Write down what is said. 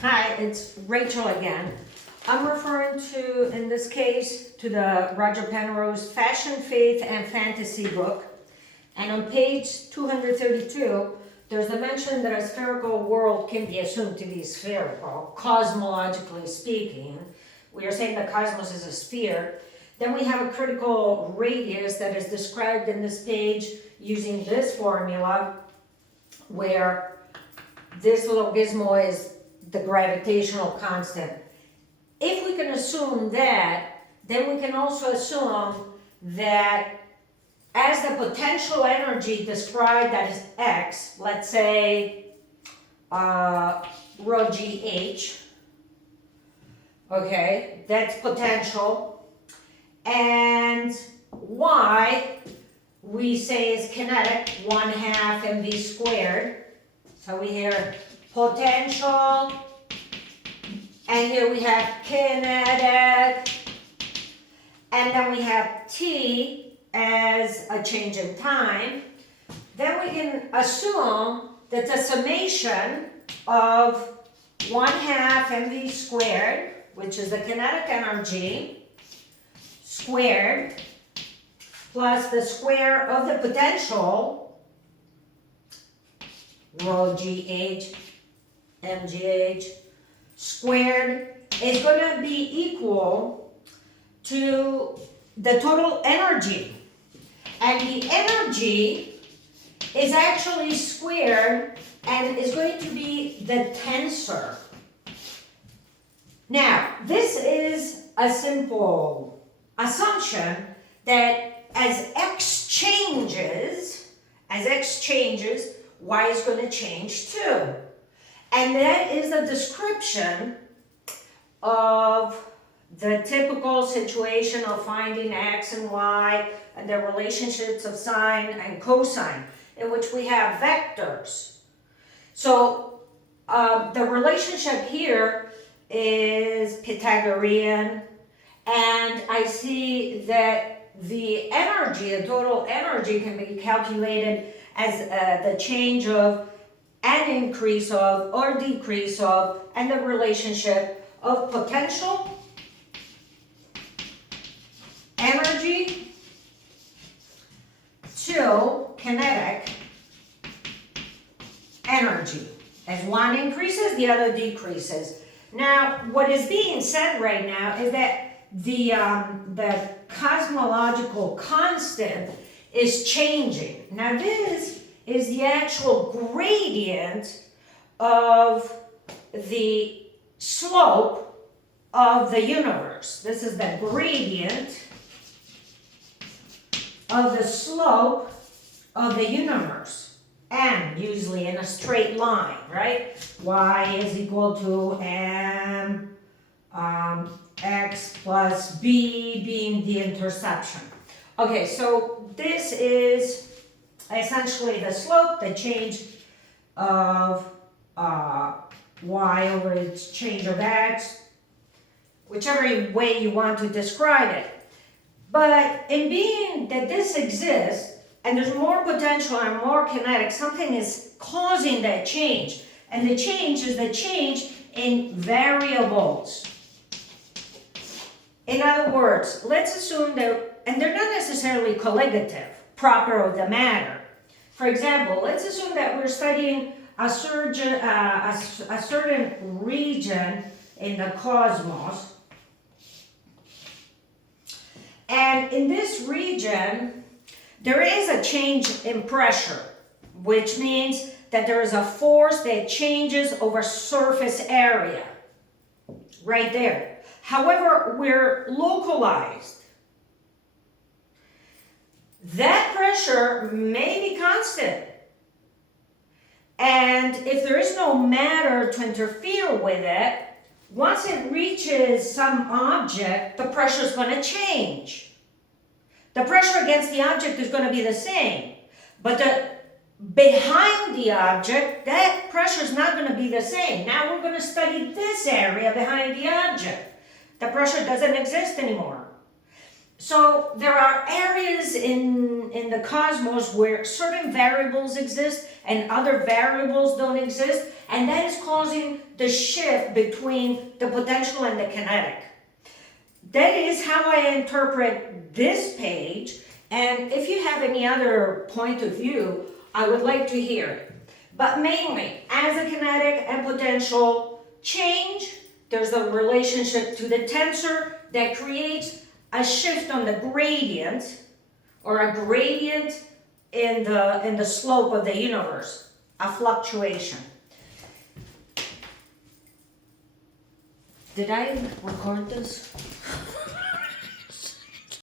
Hi, it's Rachel again. I'm referring to, in this case, to the Roger Penrose Fashion, Faith, and Fantasy book. And on page 232, there's a mention that a spherical world can be assumed to be spherical, cosmologically speaking. We are saying the cosmos is a sphere. Then we have a critical radius that is described in this page using this formula, where this little gizmo is the gravitational constant. If we can assume that, then we can also assume that as the potential energy described as x, let's say rho gh, okay, that's potential, and y we say is kinetic, 1/2 mv squared. So we hear potential, and here we have kinetic, and then we have t as a change in time. Then we can assume that the summation of 1/2 mv squared, which is the kinetic energy, squared, plus the square of the potential, rho gh, mgh, squared, is going to be equal to the total energy. And the energy is actually squared and is going to be the tensor. Now, this is a simple assumption that as x changes, y is going to change too. And that is a description of the typical situation of finding x and y and their relationships of sine and cosine, in which we have vectors. So the relationship here is Pythagorean, and I see that the energy, the total energy, can be calculated as the change of, an increase of, or decrease of, and the relationship of potential, energy, to kinetic energy. As one increases, the other decreases. Now, what is being said right now is that the cosmological constant is changing. Now, this is the actual gradient of the slope of the universe. This is the gradient of the slope of the universe. M, usually in a straight line, right? Y is equal to m x plus b being the interception. Okay, so this is essentially the slope, the change of y over its change of x, whichever way you want to describe it. But in being that this exists, and there's more potential and more kinetic, something is causing that change. And the change is the change in variables. In other words, let's assume that, and they're not necessarily colligative, proper of the matter. For example, let's assume that we're studying a certain region in the cosmos. And in this region, there is a change in pressure, which means that there is a force that changes over surface area, right there. However, we're localized. That pressure may be constant. And if there is no matter to interfere with it, once it reaches some object, the pressure is going to change. The pressure against the object is going to be the same, but behind the object, that pressure is not going to be the same. Now we're going to study this area behind the object. The pressure doesn't exist anymore. So there are areas in the cosmos where certain variables exist and other variables don't exist, and that is causing the shift between the potential and the kinetic. That is how I interpret this page, and if you have any other point of view, I would like to hear it. But mainly, as a kinetic and potential change, there's a relationship to the tensor that creates a shift on the gradient, or a gradient in the slope of the universe, a fluctuation. Did I record this?